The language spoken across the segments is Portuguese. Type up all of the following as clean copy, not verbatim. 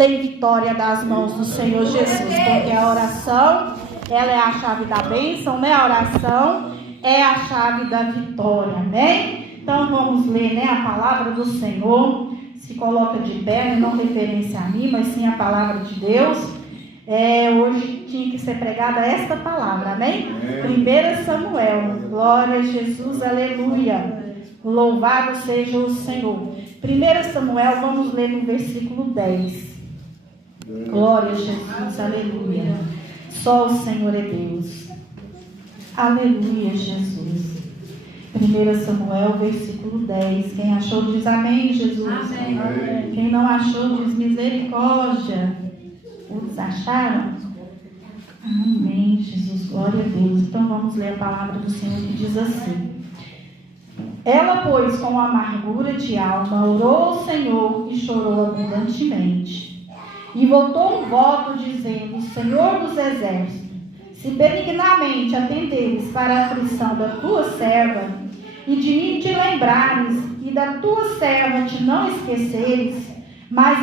tem vitória das mãos do Senhor Jesus, porque a oração, ela é a chave da bênção, né? A oração é a chave da vitória, amém? Então vamos ler, né, a palavra do Senhor. Se coloca de pé, não referência a mim, mas sim a palavra de Deus. Hoje tinha que ser pregada esta palavra, amém? 1 Samuel, glória a Jesus, aleluia. Louvado seja o Senhor. 1 Samuel, vamos ler no versículo 10. Glória a Jesus, aleluia. Só o Senhor é Deus. Aleluia, Jesus. 1 Samuel, versículo 10. Quem achou diz amém, Jesus. Amém. Quem não achou diz misericórdia. Todos acharam? Amém, Jesus. Glória a Deus. Então vamos ler a palavra do Senhor que diz assim. Ela, pois, com amargura de alma, orou ao Senhor e chorou abundantemente. E voltou um voto dizendo: Senhor dos exércitos, se benignamente atenderes para a aflição da tua serva, e de mim te lembrares, e da tua serva te não esqueceres, mas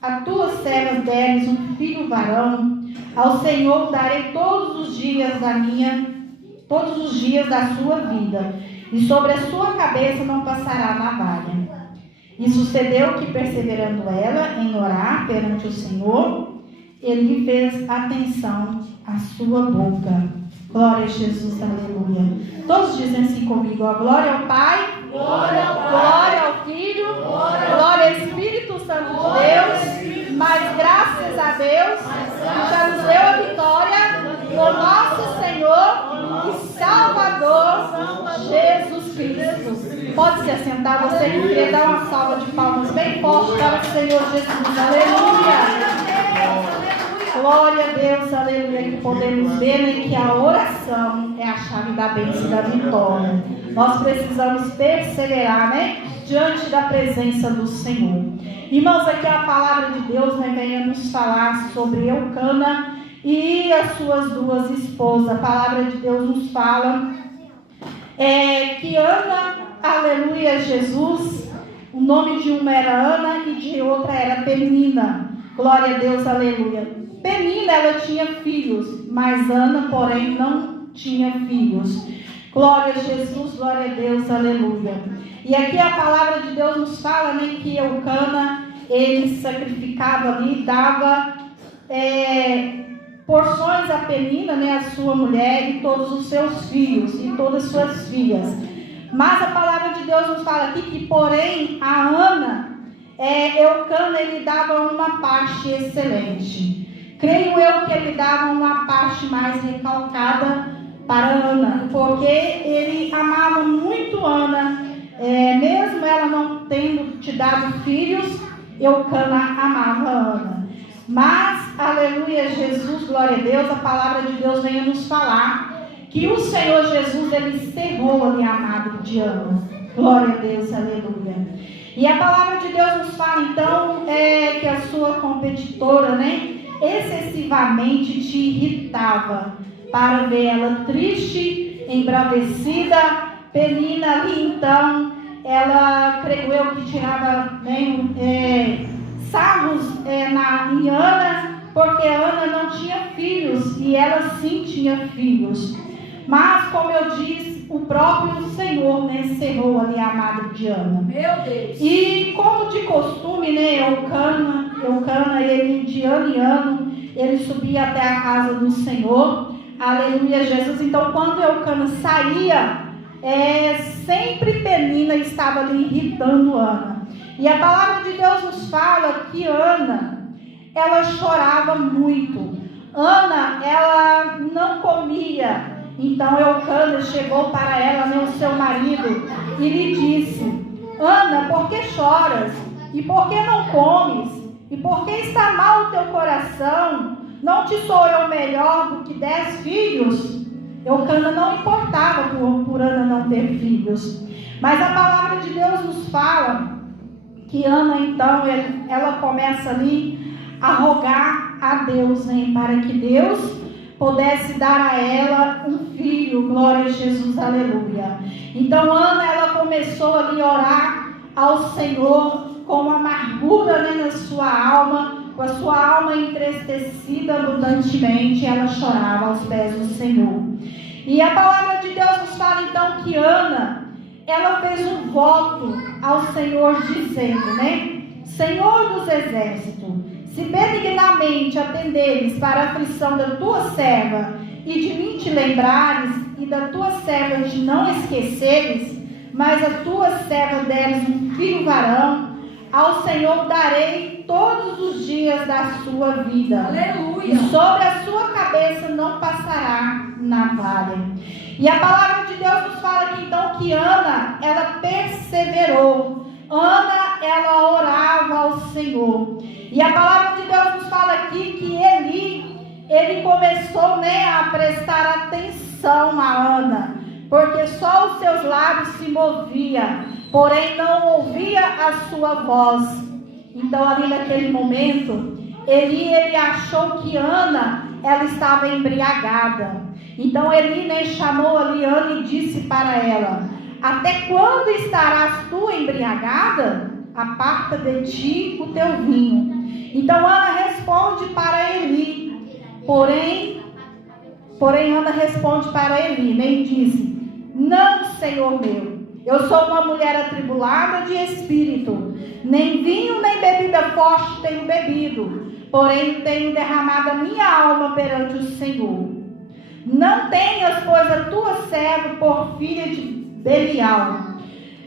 a tua serva deres um filho varão, ao Senhor darei todos os dias da sua vida, e sobre a sua cabeça não passará navalha. E sucedeu que, perseverando ela em orar perante o Senhor, ele lhe fez atenção à sua boca. Glória a Jesus, aleluia. Todos dizem assim comigo: ó, glória ao Pai, glória ao Filho, glória ao Espírito Santo de Deus. Mas graças a Deus que já nos deu a vitória o nosso Senhor e Salvador Jesus Cristo. Pode se assentar, você que queria dar uma salva de palmas bem forte para o Senhor Jesus. Aleluia. Glória a Deus, aleluia, que podemos ver, né, que a oração é a chave da bênção e da vitória. Nós precisamos perseverar, né, diante da presença do Senhor. Irmãos, aqui a palavra de Deus, né, vem nos falar sobre Eucana e as suas duas esposas. A palavra de Deus nos fala que Ana, aleluia, Jesus, o nome de uma era Ana e de outra era Penina. Glória a Deus, aleluia. Penina, ela tinha filhos, mas Ana, porém, não tinha filhos. Glória a Jesus, glória a Deus, aleluia. E aqui a palavra de Deus nos fala, né, que Eucana, ele sacrificava ali, dava porções a Penina, né, a sua mulher, e todos os seus filhos, e todas as suas filhas. Mas a palavra de Deus nos fala aqui que, porém, a Ana, Eucana, ele dava uma parte excelente. Creio eu que ele dava uma parte mais recalcada para Ana, porque ele amava muito Ana, mesmo ela não tendo te dado filhos, Eucana amava Ana. Mas, aleluia, Jesus, glória a Deus, a palavra de Deus vem a nos falar que o Senhor Jesus, ele cerrou ali a amada de Ana. Glória a Deus, aleluia. E a palavra de Deus nos fala, então, que a sua competitora, né, excessivamente te irritava, para ver ela triste, embravecida. Penina ali, então, ela, creio eu, que tirava sarros em Ana, porque Ana não tinha filhos, e ela sim tinha filhos. Mas, como eu disse, o próprio Senhor, né, cerrou ali a amada de Ana. Meu Deus! E como de costume, né, Eucana, ele de ano em ano, ele subia até a casa do Senhor. Aleluia, Jesus. Então, quando Eucana saía, sempre Penina estava ali irritando Ana. E a palavra de Deus nos fala que Ana, ela chorava muito. Ana, ela não comia. Então Eucana chegou para ela, né, o seu marido, e lhe disse: Ana, por que choras? E por que não comes? E por que está mal o teu coração? Não te sou eu melhor do que 10 filhos? Eucana não importava por Ana não ter filhos. Mas a palavra de Deus nos fala que Ana, então, ela começa ali a rogar a Deus, né, para que Deus pudesse dar a ela um filho. Glória a Jesus, aleluia. Então Ana, ela começou ali a orar ao Senhor com amargura, né, na sua alma, com a sua alma entristecida abundantemente, ela chorava aos pés do Senhor. E a palavra de Deus nos fala então que Ana, ela fez um voto ao Senhor dizendo, né? Senhor dos exércitos, se benignamente atenderes para a aflição da tua serva e de mim te lembrares e da tua serva te não esqueceres, mas a tua serva deres um filho varão, ao Senhor darei todos os dias da sua vida. Aleluia. E sobre a sua cabeça não passará navalha. E a palavra de Deus nos fala aqui então que Ana, ela perseverou. Ana, ela orava ao Senhor. E a palavra de Deus nos fala aqui que ele começou, né, a prestar atenção a Ana, porque só os seus lábios se moviam, porém não ouvia a sua voz. Então ali naquele momento, ele achou que Ana, ela estava embriagada. Então Eli, né, chamou ali Ana e disse para ela: até quando estarás tu embriagada? Aparta de ti o teu vinho. Então Ana responde para Eli, porém Ana responde para Eli, né, e disse: não, Senhor meu, eu sou uma mulher atribulada de espírito, nem vinho nem bebida forte tenho bebido, porém tenho derramado a minha alma perante o Senhor. Não tenhas, pois, a tua serva por filha de Belial.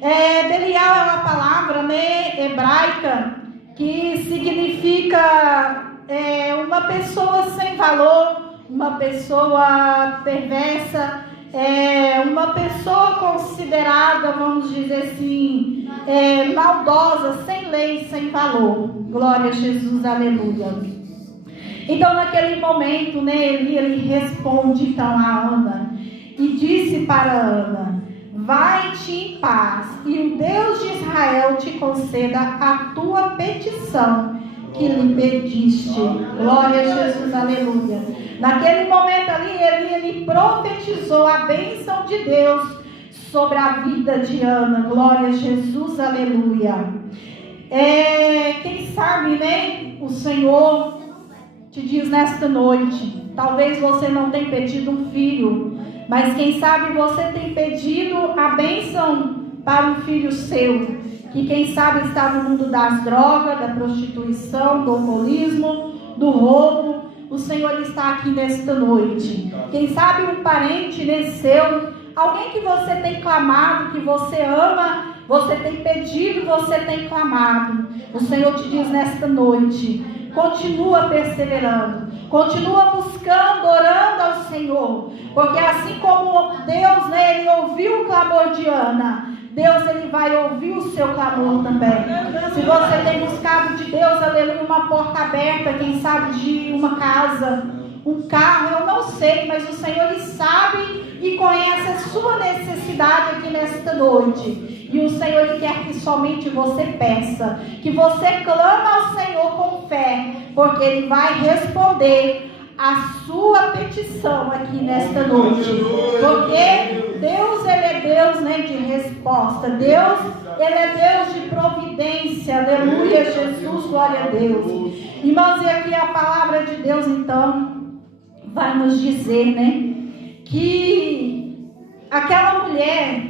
Belial é uma palavra, né, hebraica, que significa uma pessoa sem valor, uma pessoa perversa, uma pessoa considerada, vamos dizer assim, maldosa, sem lei, sem valor. Glória a Jesus, aleluia. Então naquele momento, né, ele responde então a Ana e disse para Ana: vai-te em paz, e o Deus de Israel te conceda a tua petição que lhe pediste. Glória a Jesus, aleluia. Naquele momento ali, ele profetizou a bênção de Deus sobre a vida de Ana. Glória a Jesus, aleluia. Quem sabe, né, o Senhor te diz nesta noite, talvez você não tenha pedido um filho, mas quem sabe você tem pedido a bênção para um filho seu, que quem sabe está no mundo das drogas, da prostituição, do alcoolismo, do roubo. O Senhor está aqui nesta noite. Quem sabe um parente, né, seu, alguém que você tem clamado, que você ama, você tem pedido, você tem clamado. O Senhor te diz nesta noite: continua perseverando, continua buscando, orando ao Senhor, porque assim como Deus, né, ele ouviu o clamor de Ana, Deus, ele vai ouvir o seu clamor também. Se você tem buscado de Deus, aleluia, uma porta aberta, quem sabe de uma casa, um carro, eu não sei, mas o Senhor, ele sabe e conhece a sua necessidade aqui nesta noite. E o Senhor, ele quer que somente você peça, que você clame ao Senhor com fé, porque ele vai responder a sua petição aqui nesta noite. Porque Deus, ele é Deus, né, de resposta. Deus, ele é Deus de providência. Aleluia, Jesus, glória a Deus. Irmãos, e aqui a palavra de Deus, então, vai nos dizer, né, que aquela mulher,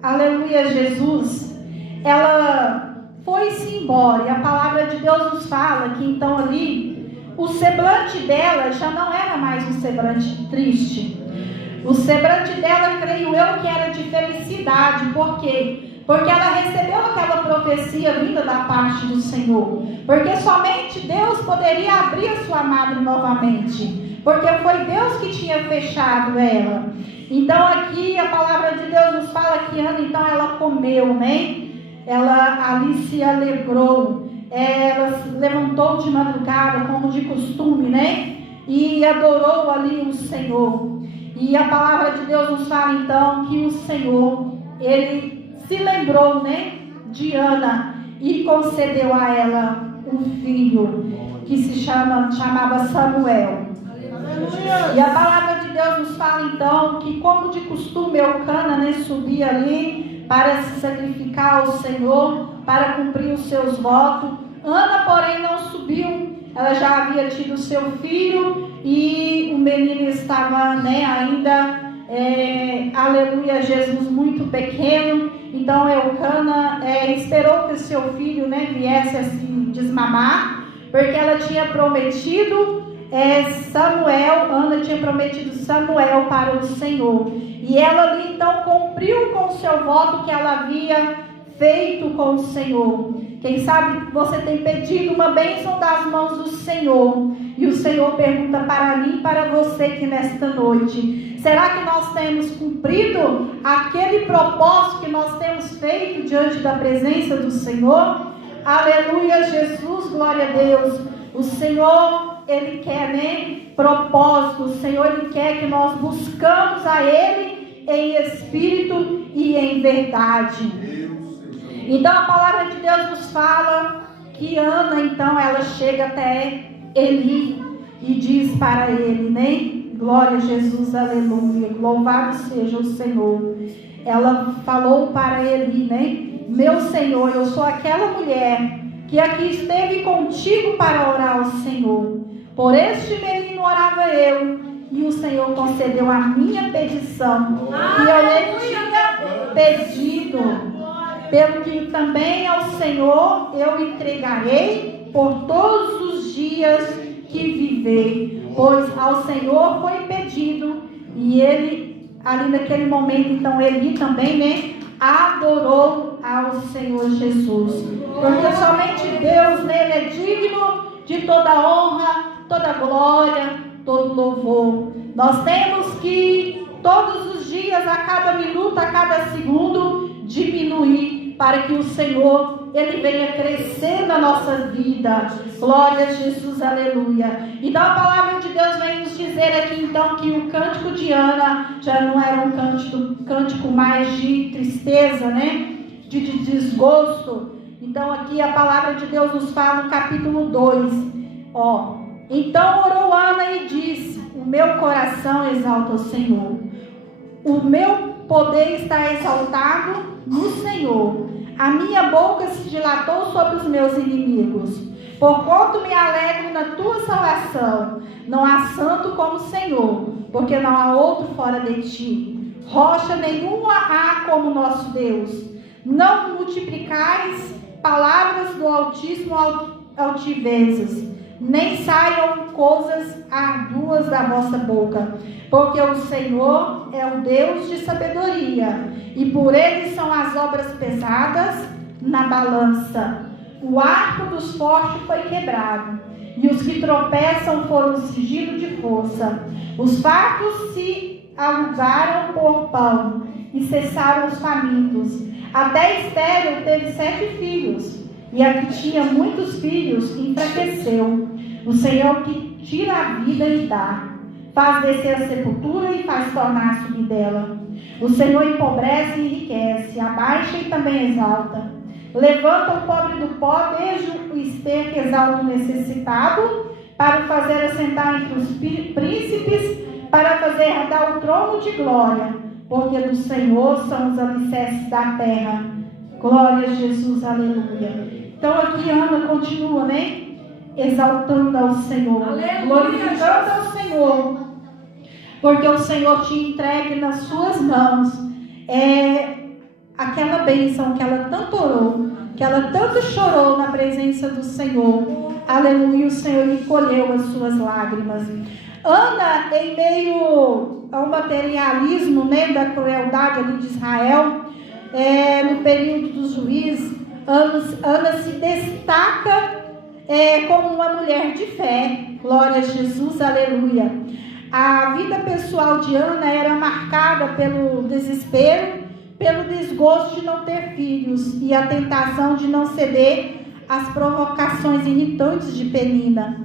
aleluia, Jesus, ela foi-se embora. E a palavra de Deus nos fala que então ali o semblante dela já não era mais um semblante triste. O semblante dela, creio eu, que era de felicidade. Por quê? Porque ela recebeu aquela profecia vinda da parte do Senhor. Porque somente Deus poderia abrir a sua madre novamente. Porque foi Deus que tinha fechado ela. Então aqui a palavra de Deus nos fala que Ana, então ela comeu, né? Ela ali se alegrou. Ela se levantou de madrugada, como de costume, né? E adorou ali o Senhor. E a palavra de Deus nos fala então que o Senhor, ele se lembrou, né, de Ana e concedeu a ela um filho que se chamava Samuel. E a palavra de Deus nos fala então que, como de costume, Eucana, né, subia ali para se sacrificar ao Senhor, para cumprir os seus votos. Ana, porém, não subiu. ela já havia tido seu filho e o menino estava, né, ainda, aleluia, Jesus, muito pequeno. Então Eucana esperou que o seu filho, né, viesse a se desmamar, porque ela tinha prometido Ana tinha prometido Samuel para o Senhor. E ela ali então cumpriu com o seu voto que ela havia feito com o Senhor. Quem sabe você tem pedido uma bênção das mãos do Senhor, e o Senhor pergunta para mim e para você que nesta noite: será que nós temos cumprido aquele propósito que nós temos feito diante da presença do Senhor? Aleluia, Jesus, glória a Deus. O Senhor, Ele quer, né, propósito. O Senhor, Ele quer que nós buscamos a Ele em espírito e em verdade. Então a palavra de Deus nos fala que Ana, então, ela chega até Eli e diz para ele, né? Glória a Jesus, aleluia, louvado seja o Senhor. Ela falou para Eli, né? Meu Senhor, eu sou aquela mulher que aqui esteve contigo para orar ao Senhor. Por este menino orava eu, e o Senhor concedeu a minha petição, que eu lhe tinha pedido. Pelo que também ao Senhor eu entregarei por todos os dias que vivei. Pois ao Senhor foi pedido, e ele, ali naquele momento, então, Eli também, né, adorou ao Senhor Jesus. Porque somente Deus, nele é digno de toda honra, toda glória, todo louvor. Nós temos que todos os dias, a cada minuto, a cada segundo, diminuir, para que o Senhor, Ele venha crescer na nossa vida. Glória a Jesus, aleluia. Então a palavra de Deus vem nos dizer aqui então que o cântico de Ana já não era um cântico mais de tristeza, né? De desgosto. Então aqui a palavra de Deus nos fala no capítulo 2. Então orou Ana e disse: o meu coração exalta o Senhor. O meu poder está exaltado no Senhor. A minha boca se dilatou sobre os meus inimigos. Porquanto me alegro na tua salvação. Não há santo como o Senhor, porque não há outro fora de ti. Rocha nenhuma há como nosso Deus. Não multiplicais palavras do Altíssimo altivezes, nem saiam coisas arduas da vossa boca, porque o Senhor é o Deus de sabedoria, e por ele são as obras pesadas na balança. O arco dos fortes foi quebrado, e os que tropeçam foram cingidos de força. Os fartos se alugaram por pão, e cessaram os famintos. Até Estéril teve 7 filhos, e a que tinha muitos filhos enfraqueceu. O Senhor que tira a vida e dá, faz descer a sepultura e faz tornar a subir dela. O Senhor empobrece e enriquece, abaixa e também exalta. Levanta o pobre do pó, beija o esterco, exalta o necessitado, para o fazer assentar entre os príncipes, para fazer herdar o trono de glória, porque do Senhor são os alicerces da terra. Glória a Jesus, aleluia. Então aqui Ana continua, né? Exaltando ao Senhor, glorificando ao Senhor, porque o Senhor te entregue nas suas mãos aquela bênção que ela tanto orou, que ela tanto chorou na presença do Senhor. Aleluia, o Senhor lhe colheu as suas lágrimas. Ana, em meio ao materialismo, né, da crueldade ali de Israel, no período dos juízes, Ana se destaca como uma mulher de fé. Glória a Jesus, aleluia. A vida pessoal de Ana era marcada pelo desespero, pelo desgosto de não ter filhos e a tentação de não ceder às provocações irritantes de Penina.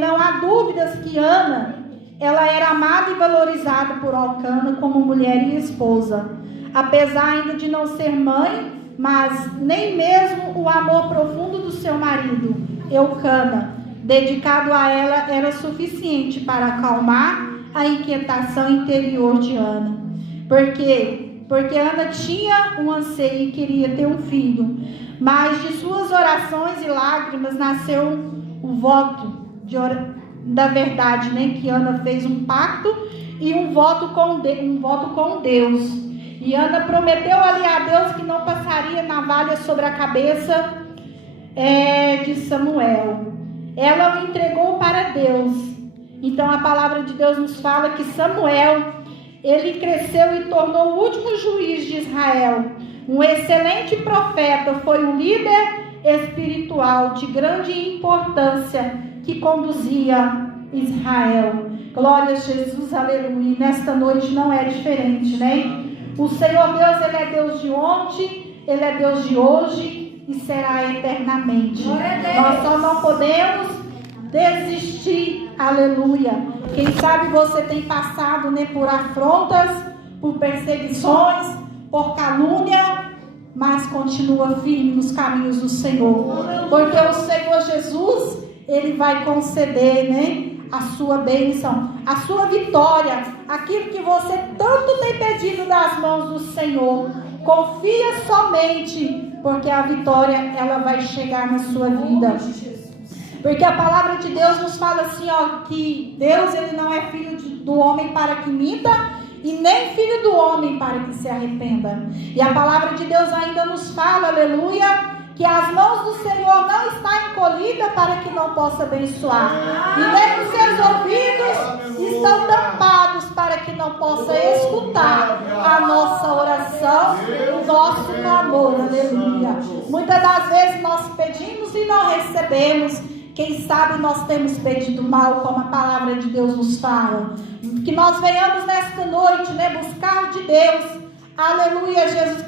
Não há dúvidas que Ana, ela era amada e valorizada por Elcana como mulher e esposa, apesar ainda de não ser mãe, mas nem mesmo o amor profundo do seu marido, Elcana, dedicado a ela, era suficiente para acalmar a inquietação interior de Ana. Por quê? Porque Ana tinha um anseio e queria ter um filho, mas de suas orações e lágrimas nasceu o um voto da verdade, né? Que Ana fez um pacto e um voto com Deus. E Ana prometeu ali a Deus que não passaria navalha sobre a cabeça de Samuel. Ela o entregou para Deus. Então a palavra de Deus nos fala que Samuel, ele cresceu e tornou o último juiz de Israel. Um excelente profeta, foi um líder espiritual de grande importância que conduzia Israel. Glória a Jesus, aleluia. E nesta noite não é diferente, né? O Senhor Deus, Ele é Deus de ontem, Ele é Deus de hoje e será eternamente. Nós só não podemos desistir, aleluia. Quem sabe você tem passado, né, por afrontas, por perseguições, por calúnia, mas continua firme nos caminhos do Senhor, porque o Senhor Jesus, Ele vai conceder, né, a sua bênção, a sua vitória, aquilo que você tanto tem pedido das mãos do Senhor. Confia somente, porque a vitória, ela vai chegar na sua vida. Porque a palavra de Deus nos fala assim, ó, que Deus, Ele não é filho do homem para que minta, e nem filho do homem para que se arrependa. E a palavra de Deus ainda nos fala, aleluia, que as mãos do Senhor não estão encolhidas para que não possa abençoar, e nem os seus ouvidos estão tampados para que não possa escutar a nossa oração, o nosso clamor, aleluia. Muitas das vezes nós pedimos e não recebemos. Quem sabe nós temos pedido mal, como a palavra de Deus nos fala. Que nós venhamos nesta noite, né, buscar de Deus, aleluia, Jesus,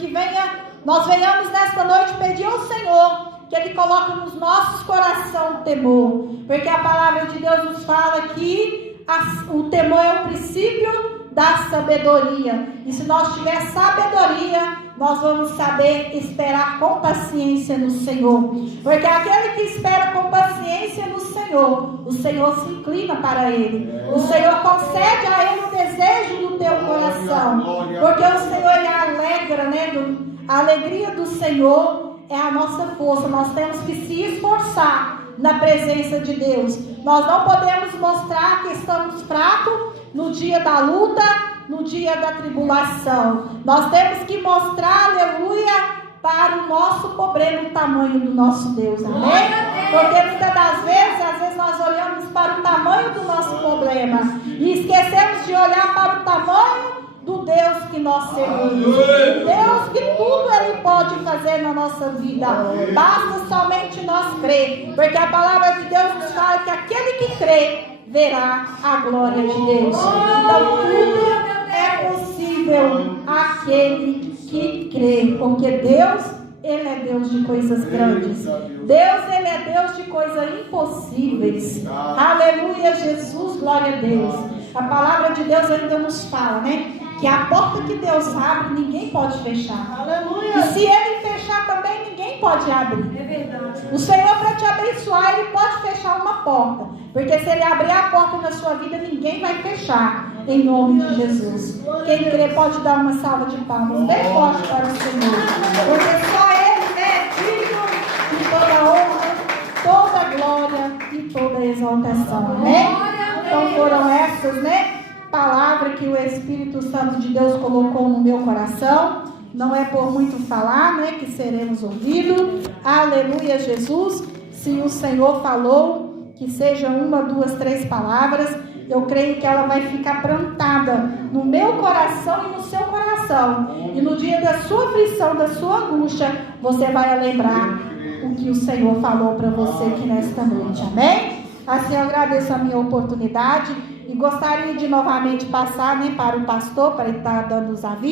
nós venhamos nesta noite pedir ao Senhor que Ele coloque nos nossos corações o temor, porque a palavra de Deus nos fala que o temor é o princípio da sabedoria, e se nós tivermos sabedoria, nós vamos saber esperar com paciência no Senhor, porque aquele que espera com paciência no Senhor, o Senhor se inclina para ele, o Senhor concede a ele o desejo do teu coração, porque o Senhor, Ele alegra, né? A alegria do Senhor é a nossa força. Nós temos que se esforçar na presença de Deus. Nós não podemos mostrar que estamos fracos no dia da luta, no dia da tribulação. Nós temos que mostrar, aleluia, para o nosso problema, o tamanho do nosso Deus, amém? Porque muitas das vezes, às vezes nós olhamos para o tamanho do nosso problema e esquecemos de olhar para o tamanho do Deus que nós servimos, Deus que tudo Ele pode fazer na nossa vida, basta somente nós crer, porque a palavra de Deus nos fala que aquele que crê, verá a glória de Deus. Então tudo é possível àquele que crê, porque Deus, Ele é Deus de coisas grandes, Deus, Ele é Deus de coisas impossíveis, aleluia, Jesus, glória a Deus. A palavra de Deus ainda nos fala, né, que a porta que Deus abre, ninguém pode fechar. Aleluia. E se Ele fechar também, ninguém pode abrir. É verdade. O Senhor, para te abençoar, Ele pode fechar uma porta, porque se Ele abrir a porta na sua vida, ninguém vai fechar, em nome de Jesus. Quem crê pode dar uma salva de palmas bem forte para o Senhor, porque só Ele é digno de toda honra, toda glória e toda exaltação. Amém? Então foram essas, né, palavra que o Espírito Santo de Deus colocou no meu coração. Não é por muito falar, né, que seremos ouvidos. Aleluia, Jesus. Se o Senhor falou, que seja 1, 2, 3 palavras, eu creio que ela vai ficar plantada no meu coração e no seu coração. E no dia da sua aflição, da sua angústia, você vai lembrar o que o Senhor falou para você aqui nesta noite. Amém? Assim eu agradeço a minha oportunidade e gostaria de novamente passar, né, para o pastor, para ele estar dando os avisos.